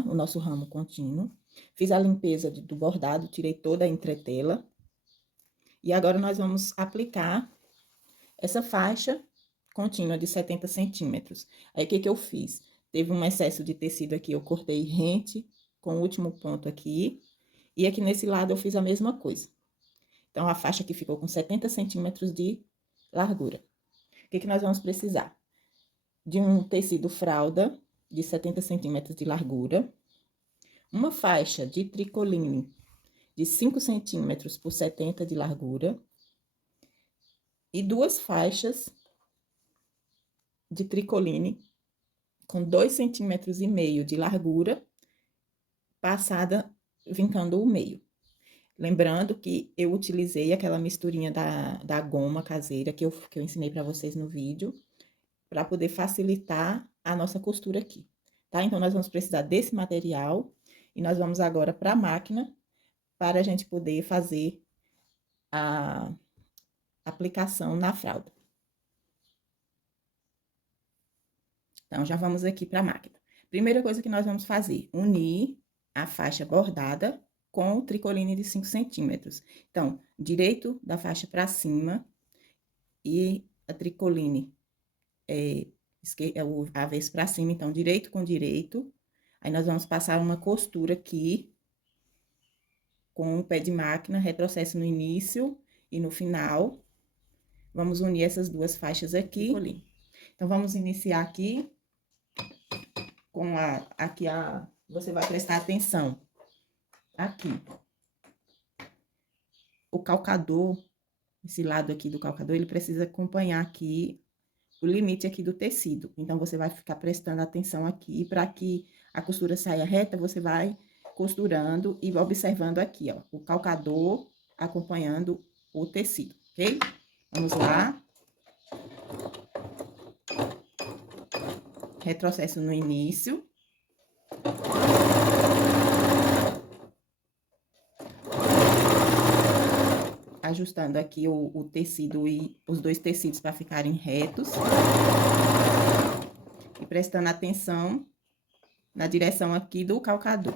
cima, o nosso ramo contínuo. Fiz a limpeza do bordado, tirei toda a entretela. E agora, nós vamos aplicar essa faixa contínua de 70 centímetros. Aí, o que eu fiz? Teve um excesso de tecido aqui, eu cortei rente com o último ponto aqui. E aqui nesse lado eu fiz a mesma coisa. Então, a faixa aqui ficou com 70 centímetros de largura. O que nós vamos precisar? De um tecido fralda de 70 centímetros de largura. Uma faixa de tricoline de 5 centímetros por 70 de largura. E 2 faixas de tricoline com 2,5 centímetros de largura, passada vincando o meio. Lembrando que eu utilizei aquela misturinha da goma caseira que eu ensinei para vocês no vídeo, para poder facilitar a nossa costura aqui, tá? Então, nós vamos precisar desse material e nós vamos agora para a máquina para a gente poder fazer a aplicação na fralda. Então, já vamos aqui para a máquina. Primeira coisa que nós vamos fazer, unir a faixa bordada com o tricoline de 5 centímetros. Então, direito da faixa para cima e a tricoline o avesso para cima, então, direito com direito. Aí, nós vamos passar uma costura aqui com o pé de máquina, retrocesso no início e no final. Vamos unir essas duas faixas aqui. Então, vamos iniciar aqui com você vai prestar atenção aqui. O calcador, esse lado aqui do calcador, ele precisa acompanhar aqui o limite aqui do tecido. Então, você vai ficar prestando atenção aqui, para que a costura saia reta, você vai costurando e observando aqui, ó, o calcador acompanhando o tecido, ok? Vamos lá. Retrocesso no início. Ajustando aqui o tecido e os dois tecidos para ficarem retos. E prestando atenção na direção aqui do calcador.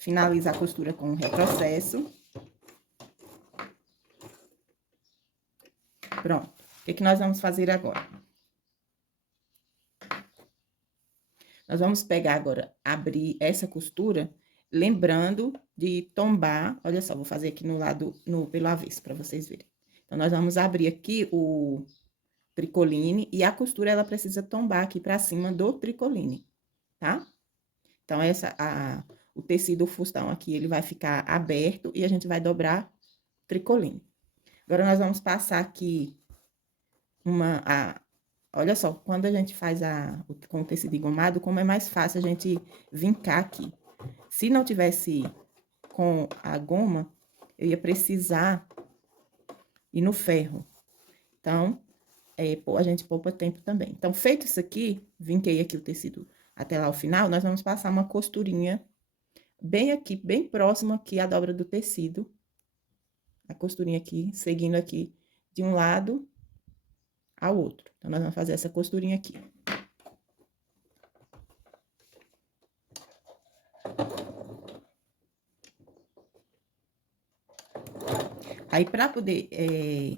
Finaliza a costura com o retrocesso. Pronto. O que nós vamos fazer agora? Nós vamos pegar agora, abrir essa costura, lembrando de tombar. Olha só, vou fazer aqui no lado, pelo avesso, para vocês verem. Então, nós vamos abrir aqui o tricoline e a costura, ela precisa tombar aqui para cima do tricoline, tá? Então, o tecido fustão aqui, ele vai ficar aberto e a gente vai dobrar o tricoline. Agora, nós vamos passar aqui olha só, quando a gente faz com o tecido engomado, como é mais fácil a gente vincar aqui. Se não tivesse com a goma, eu ia precisar ir no ferro. Então, a gente poupa tempo também. Então, feito isso aqui, vinquei aqui o tecido até lá o final, nós vamos passar uma costurinha bem aqui, bem próximo aqui à dobra do tecido. A costurinha aqui, seguindo aqui de um lado ao outro. Então, nós vamos fazer essa costurinha aqui. Aí, para poder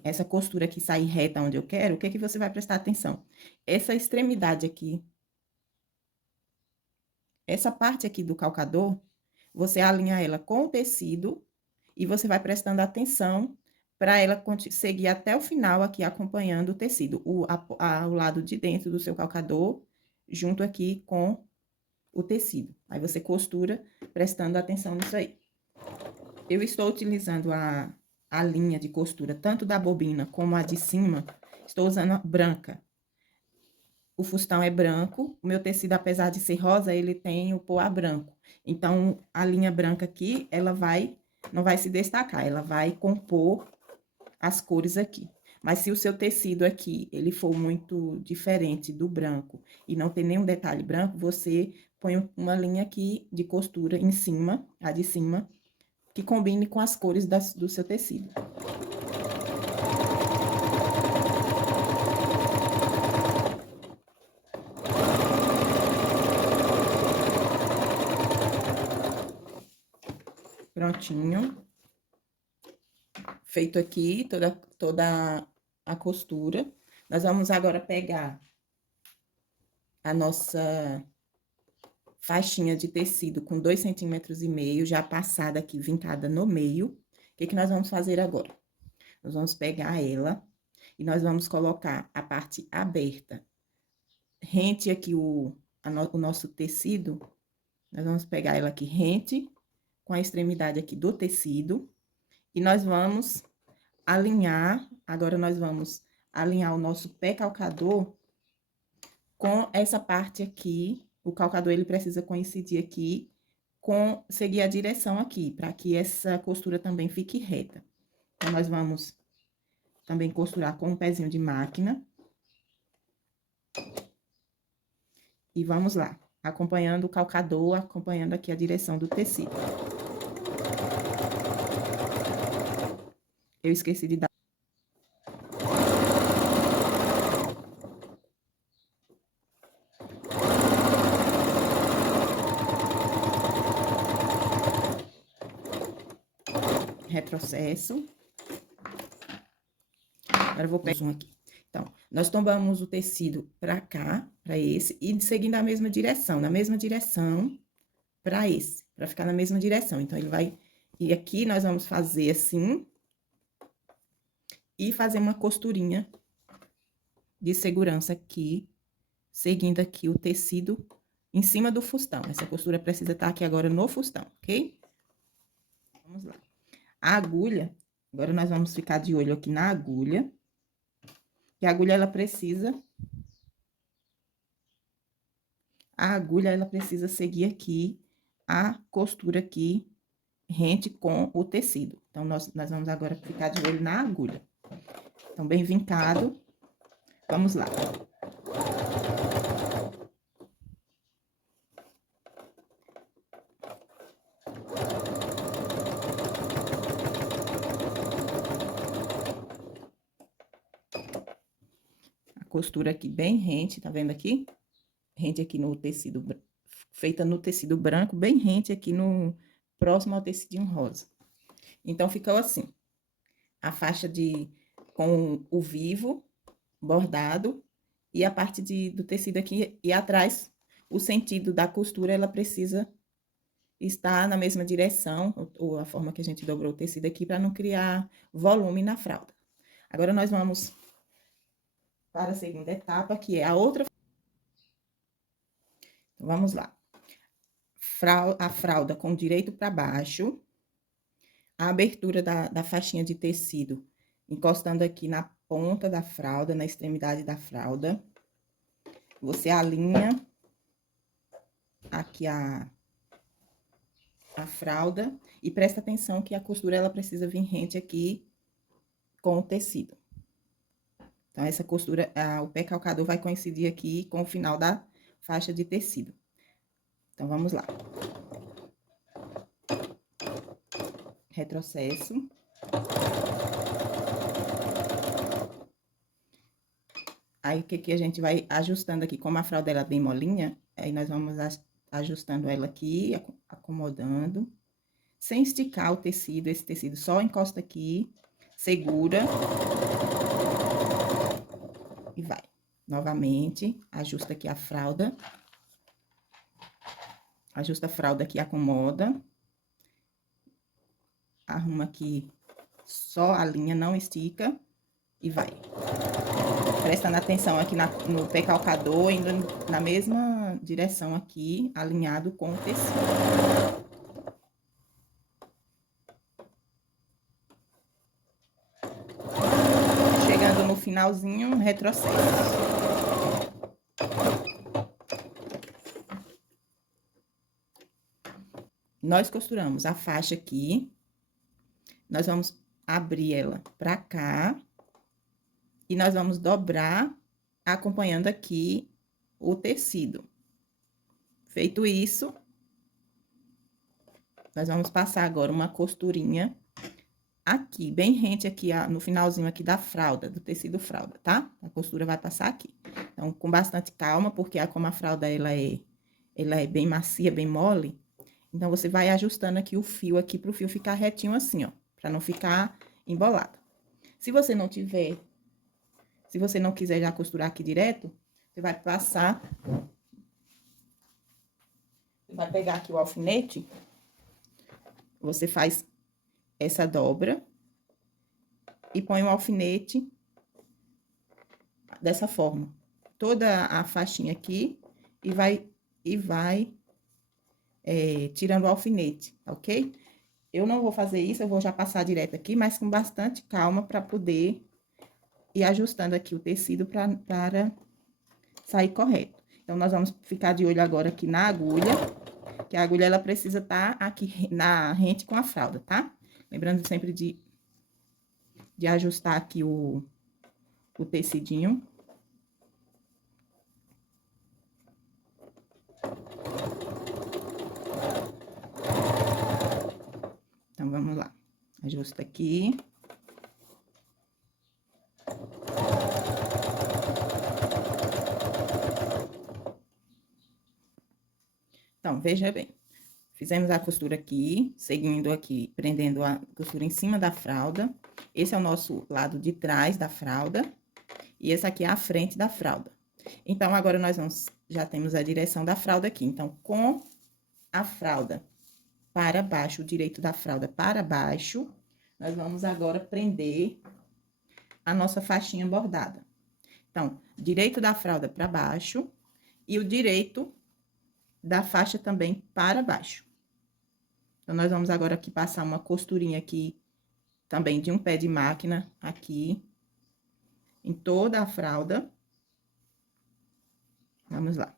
essa costura aqui sair reta onde eu quero, o que você vai prestar atenção? Essa extremidade aqui, essa parte aqui do calcador, você alinha ela com o tecido e você vai prestando atenção para ela seguir até o final aqui, acompanhando o tecido, o lado de dentro do seu calcador, junto aqui com o tecido. Aí, você costura, prestando atenção nisso aí. Eu estou utilizando a linha de costura, tanto da bobina como a de cima, estou usando a branca. O fustão é branco, o meu tecido, apesar de ser rosa, ele tem o poá branco. Então, a linha branca aqui, ela não vai se destacar, ela vai compor as cores aqui. Mas se o seu tecido aqui, ele for muito diferente do branco e não tem nenhum detalhe branco, você põe uma linha aqui de costura em cima, a de cima, que combine com as cores do seu tecido. Prontinho. Feito aqui toda a costura. Nós vamos agora pegar a nossa faixinha de tecido com 2,5 centímetros, já passada aqui, vincada no meio. O que que nós vamos fazer agora? Nós vamos pegar ela e nós vamos colocar a parte aberta rente aqui o nosso tecido. Nós vamos pegar ela aqui rente com a extremidade aqui do tecido e nós vamos alinhar. Agora, nós vamos alinhar o nosso pé calcador com essa parte aqui. O calcador, ele precisa coincidir aqui seguir a direção aqui, para que essa costura também fique reta. Então, nós vamos também costurar com um pezinho de máquina. E vamos lá, acompanhando o calcador, acompanhando aqui a direção do tecido. Eu esqueci de dar. Retrocesso. Agora, eu vou pegar um aqui. Então, nós tombamos o tecido pra cá, pra esse, e seguindo a mesma direção, na mesma direção pra esse, pra ficar na mesma direção. Então, ele vai... E aqui, nós vamos fazer assim... E fazer uma costurinha de segurança aqui, seguindo aqui o tecido em cima do fustão. Essa costura precisa estar aqui agora no fustão, ok? Vamos lá. A agulha, agora nós vamos ficar de olho aqui na agulha. E a agulha, ela precisa... A agulha, ela precisa seguir aqui a costura aqui, rente com o tecido. Então, nós vamos agora ficar de olho na agulha. Então, bem vincado. Vamos lá. A costura aqui bem rente, tá vendo aqui? Rente aqui no tecido, feita no tecido branco, bem rente aqui no próximo ao tecidinho rosa. Então, ficou assim. A faixa com o vivo bordado e a parte do tecido aqui e atrás, o sentido da costura, ela precisa estar na mesma direção, ou a forma que a gente dobrou o tecido aqui, para não criar volume na fralda. Agora, nós vamos para a segunda etapa, que é a outra. Então, vamos lá. A fralda com direito para baixo, a abertura da faixinha de tecido, encostando aqui na ponta da fralda, na extremidade da fralda. Você alinha aqui a fralda e presta atenção que a costura, ela precisa vir rente aqui com o tecido. Então, essa costura, o pé calcador vai coincidir aqui com o final da faixa de tecido. Então, vamos lá. Retrocesso. Aí, o que a gente vai ajustando aqui, como a fralda ela é bem molinha, aí nós vamos ajustando ela aqui, acomodando, sem esticar o tecido, esse tecido só encosta aqui, segura. E vai. Novamente, ajusta aqui a fralda. Ajusta a fralda aqui, acomoda. Arruma aqui só a linha, não estica. E vai. Prestando atenção aqui no pé calcador, indo na mesma direção aqui, alinhado com o tecido. Chegando no finalzinho, retrocesso. Nós costuramos a faixa aqui, nós vamos abrir ela pra cá, E nós vamos dobrar, acompanhando aqui o tecido. Feito isso, nós vamos passar agora uma costurinha aqui, bem rente aqui, no finalzinho aqui da fralda, do tecido fralda, tá? A costura vai passar aqui. Então, com bastante calma, porque como a fralda, ela é bem macia, bem mole, então, você vai ajustando aqui o fio aqui pro fio ficar retinho assim, ó, pra não ficar embolado. Se você não quiser já costurar aqui direto, você vai passar, você vai pegar aqui o alfinete, você faz essa dobra e põe o alfinete dessa forma. Toda a faixinha aqui e vai tirando o alfinete, ok? Eu não vou fazer isso, eu vou já passar direto aqui, mas com bastante calma para poder ir ajustando aqui o tecido para sair correto. Então, nós vamos ficar de olho agora aqui na agulha, que a agulha, ela precisa estar aqui na rente com a fralda, tá? Lembrando sempre de ajustar aqui o tecidinho. Então, vamos lá. Ajusta aqui. Então, veja bem. Fizemos a costura aqui, seguindo aqui, prendendo a costura em cima da fralda. Esse é o nosso lado de trás da fralda. E esse aqui é a frente da fralda. Então, agora, já temos a direção da fralda aqui. Então, com a fralda para baixo, o direito da fralda para baixo, nós vamos agora prender a nossa faixinha bordada. Então, direito da fralda para baixo e o direito da faixa também para baixo. Então, nós vamos agora aqui passar uma costurinha aqui, também de um pé de máquina, aqui, em toda a fralda. Vamos lá.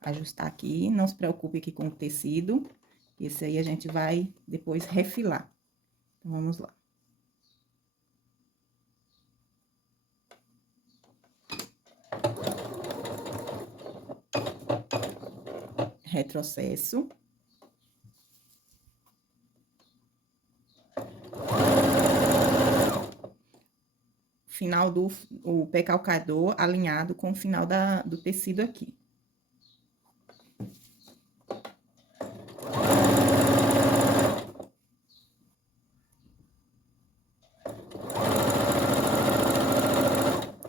Ajustar aqui, não se preocupe aqui com o tecido, esse aí a gente vai depois refilar. Então, vamos lá. Retrocesso. Final o pé calcador alinhado com o final do tecido aqui.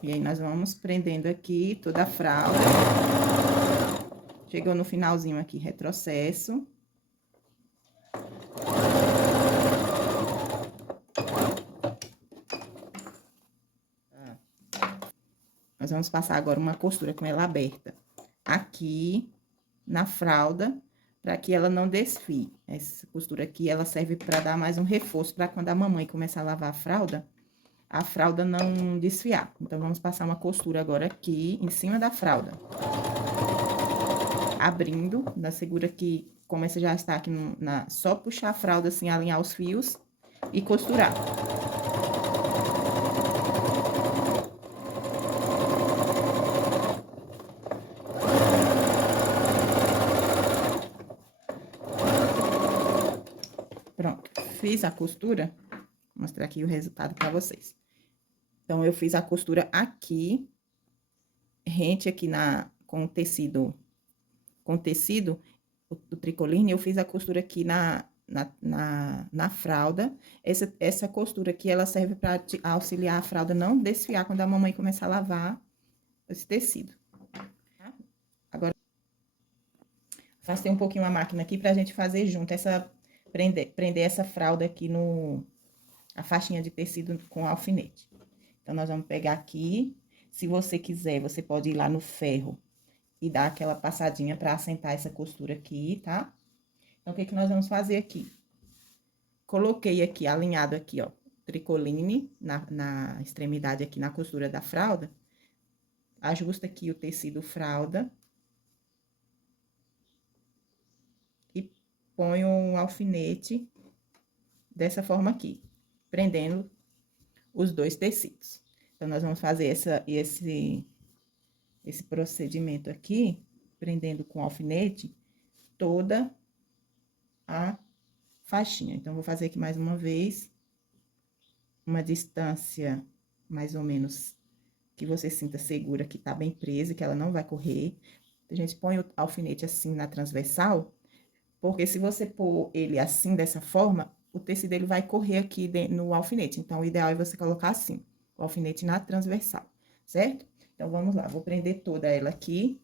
E aí, nós vamos prendendo aqui toda a fralda. Chegou no finalzinho aqui, retrocesso. Nós vamos passar agora uma costura com ela aberta aqui na fralda, para que ela não desfie. Essa costura aqui, ela serve para dar mais um reforço, para quando a mamãe começar a lavar a fralda não desfiar. Então, vamos passar uma costura agora aqui, em cima da fralda. Abrindo, segura aqui, como essa já está aqui, só puxar a fralda assim, alinhar os fios e costurar. Pronto, fiz a costura, vou mostrar aqui o resultado para vocês. Então, eu fiz a costura aqui, rente aqui com o tecido, o tricoline, eu fiz a costura aqui na fralda. Essa costura aqui, ela serve para auxiliar a fralda não desfiar quando a mamãe começar a lavar esse tecido. Agora, afastei um pouquinho a máquina aqui pra gente fazer junto prender essa fralda aqui a faixinha de tecido com o alfinete. Então, nós vamos pegar aqui, se você quiser, você pode ir lá no ferro e dar aquela passadinha pra assentar essa costura aqui, tá? Então, o que nós vamos fazer aqui? Coloquei aqui, alinhado aqui, ó, tricoline na extremidade aqui, na costura da fralda. Ajusta aqui o tecido fralda ponho um alfinete dessa forma aqui, prendendo os dois tecidos. Então, nós vamos fazer esse procedimento aqui, prendendo com alfinete toda a faixinha. Então, vou fazer aqui mais uma vez, uma distância mais ou menos que você sinta segura, que tá bem presa, que ela não vai correr. A gente põe o alfinete assim na transversal, porque se você pôr ele assim, dessa forma, o tecido ele vai correr aqui no alfinete. Então, o ideal é você colocar assim, o alfinete na transversal, certo? Então, vamos lá, vou prender toda ela aqui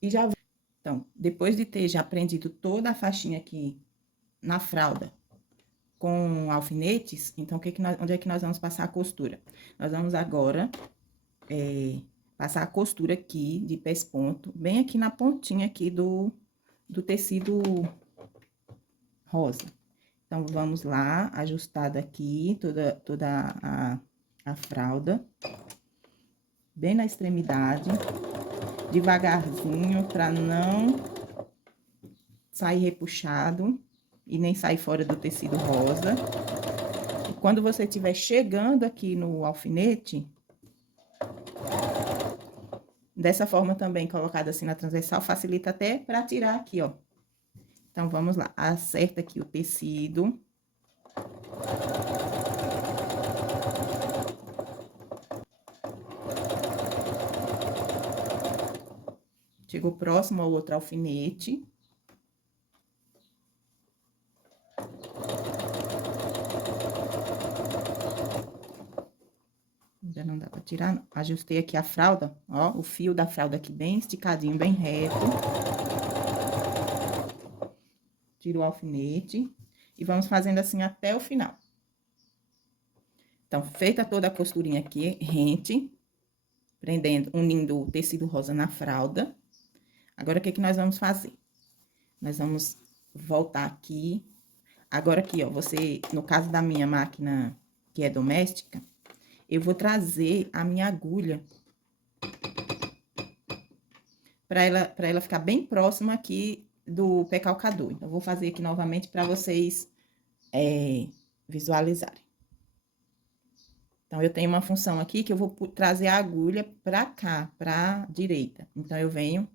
e já... Então, depois de ter já prendido toda a faixinha aqui na fralda com alfinetes, então, onde é que nós vamos passar a costura? Nós vamos agora passar a costura aqui de pesponto, bem aqui na pontinha aqui do tecido rosa. Então, vamos lá, ajustada aqui toda a fralda, bem na extremidade, devagarzinho, para não sair repuxado e nem sair fora do tecido rosa. E quando você estiver chegando aqui no alfinete, dessa forma também, colocada assim na transversal, facilita até para tirar aqui, ó. Então, vamos lá, acerta aqui o tecido. Chegou próximo ao outro alfinete. Ainda não dá pra tirar, não. Ajustei aqui a fralda, ó, o fio da fralda aqui bem esticadinho, bem reto. Tiro o alfinete e vamos fazendo assim até o final. Então, feita toda a costurinha aqui, rente, prendendo, unindo o tecido rosa na fralda. Agora, o que que nós vamos fazer? Nós vamos voltar aqui. Agora aqui, ó, você, no caso da minha máquina que é doméstica, eu vou trazer a minha agulha para ela ficar bem próxima aqui do pé calcador. Então, vou fazer aqui novamente para vocês visualizarem. Então, eu tenho uma função aqui que eu vou trazer a agulha pra cá, pra direita. Então, eu venho,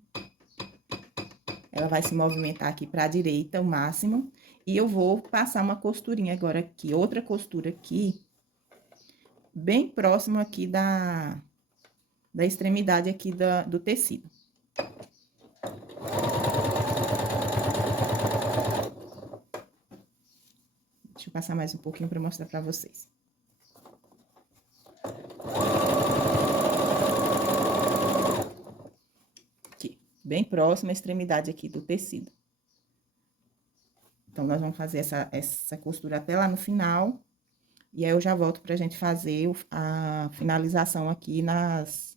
ela vai se movimentar aqui pra direita o máximo, e eu vou passar uma costurinha agora aqui, outra costura aqui, bem próximo aqui da extremidade aqui do tecido. Deixa eu passar mais um pouquinho pra mostrar pra vocês. Bem próximo à extremidade aqui do tecido. Então, nós vamos fazer essa costura até lá no final. E aí, eu já volto pra gente fazer a finalização aqui nas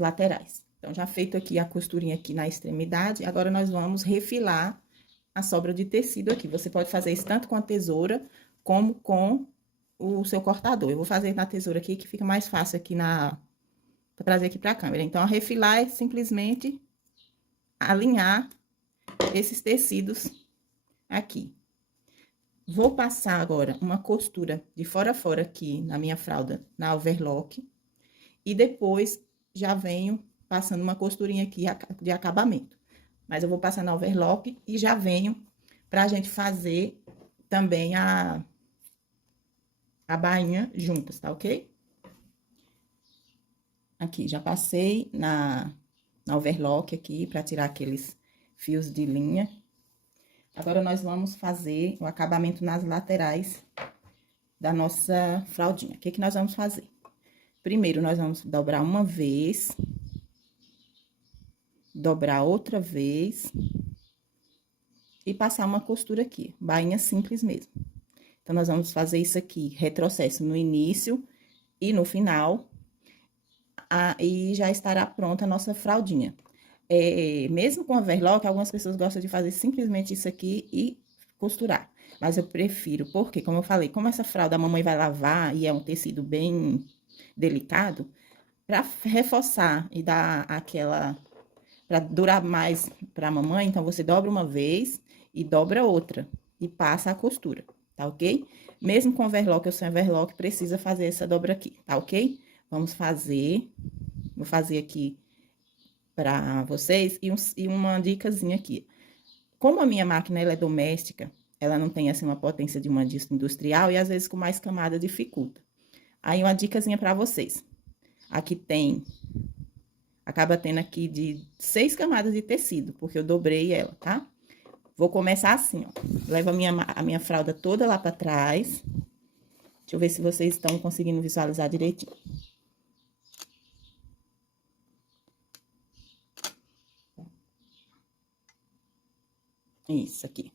laterais. Então, já feito aqui a costurinha aqui na extremidade, agora nós vamos refilar a sobra de tecido aqui. Você pode fazer isso tanto com a tesoura, como com o seu cortador. Eu vou fazer na tesoura aqui, que fica mais fácil aqui pra trazer aqui pra câmera. Então, a refilar é simplesmente alinhar esses tecidos aqui. Vou passar agora uma costura de fora a fora aqui na minha fralda, na overlock, e depois já venho passando uma costurinha aqui de acabamento. Mas eu vou passar na overlock e já venho pra gente fazer também a bainha juntas, tá ok? Aqui, já passei na overlock aqui, pra tirar aqueles fios de linha. Agora, nós vamos fazer o acabamento nas laterais da nossa fraldinha. O que que nós vamos fazer? Primeiro, nós vamos dobrar uma vez, dobrar outra vez e passar uma costura aqui, bainha simples mesmo. Então, nós vamos fazer isso aqui, retrocesso no início e no final, e já estará pronta a nossa fraldinha. Mesmo com overlock, algumas pessoas gostam de fazer simplesmente isso aqui e costurar. Mas eu prefiro, porque, como eu falei, como essa fralda a mamãe vai lavar e é um tecido bem delicado, para reforçar e dar aquela... para durar mais para a mamãe, então, você dobra uma vez e dobra outra e passa a costura, tá ok? Mesmo com overlock ou sem overlock, precisa fazer essa dobra aqui, tá ok? Vamos fazer, vou fazer aqui pra vocês e uma dicasinha aqui. Como a minha máquina, ela é doméstica, ela não tem, assim, uma potência de uma disco industrial e, às vezes, com mais camada dificulta. Aí, uma dicasinha pra vocês. Aqui tem, acaba tendo aqui de 6 camadas de tecido, porque eu dobrei ela, tá? Vou começar assim, ó. Levo a minha fralda toda lá pra trás. Deixa eu ver se vocês estão conseguindo visualizar direitinho. Isso aqui.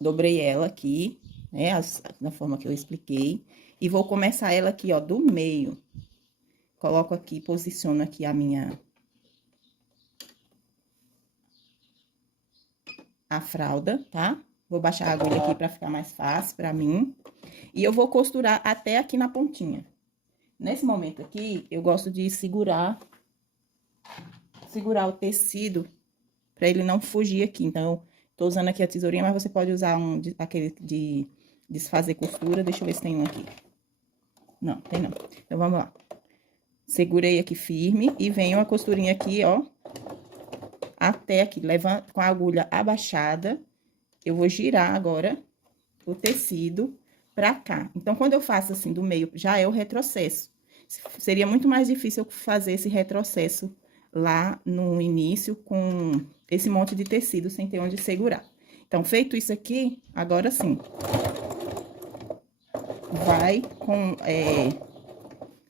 Dobrei ela aqui, né, da forma que eu expliquei. E vou começar ela aqui, ó, do meio. Coloco aqui, posiciono aqui a fralda, tá? Vou baixar a agulha aqui pra ficar mais fácil pra mim. E eu vou costurar até aqui na pontinha. Nesse momento aqui, eu gosto de segurar o tecido pra ele não fugir aqui. Então, tô usando aqui a tesourinha, mas você pode usar aquele de desfazer costura. Deixa eu ver se tem um aqui. Não, tem não. Então, vamos lá. Segurei aqui firme e venho a costurinha aqui, ó, até aqui, levanto com a agulha abaixada. Eu vou girar agora o tecido pra cá. Então, quando eu faço assim do meio, já é o retrocesso. Seria muito mais difícil eu fazer esse retrocesso lá no início com esse monte de tecido sem ter onde segurar. Então, feito isso aqui, agora sim, vai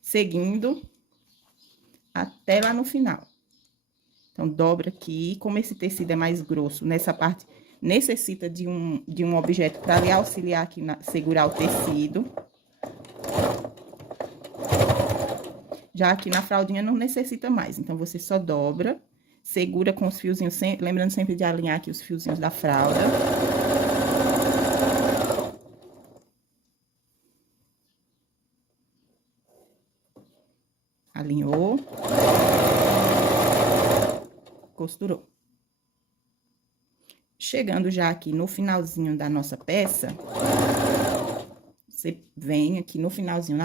seguindo até lá no final. Então, dobra aqui, como esse tecido é mais grosso, nessa parte necessita de um objeto para lhe auxiliar aqui, segurar o tecido. Já aqui na fraldinha não necessita mais, então, você só dobra, segura com os fiozinhos, lembrando sempre de alinhar aqui os fiozinhos da fralda. Alinhou. Costurou. Chegando já aqui no finalzinho da nossa peça, você vem aqui no finalzinho,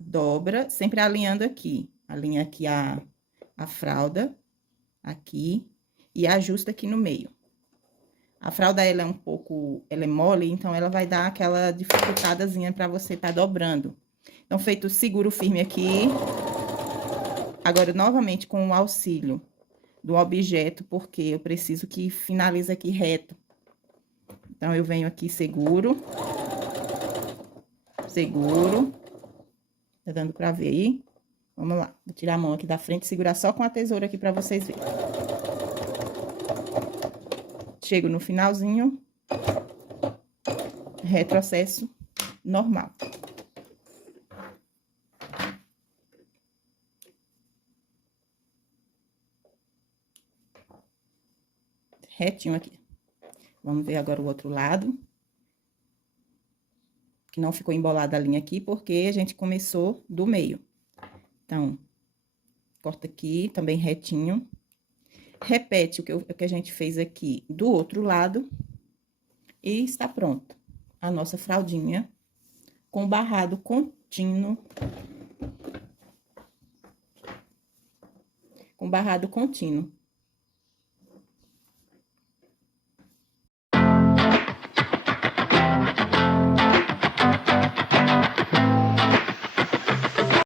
dobra, sempre alinhando aqui. Alinha aqui a fralda, aqui, e ajusta aqui no meio. A fralda, ela é ela é mole, então ela vai dar aquela dificultadazinha pra você tá dobrando. Então, feito, seguro firme aqui. Agora, novamente, com o auxílio do objeto, porque eu preciso que finalize aqui reto. Então, eu venho aqui, seguro. Tá dando pra ver aí? Vamos lá. Vou tirar a mão aqui da frente e segurar só com a tesoura aqui pra vocês verem. Chego no finalzinho. Retrocesso normal. Retinho aqui. Vamos ver agora o outro lado. Que não ficou embolada a linha aqui, porque a gente começou do meio. Então, corta aqui, também retinho. Repete o que a gente fez aqui do outro lado. E está pronto. A nossa fraldinha com barrado contínuo. Com barrado contínuo.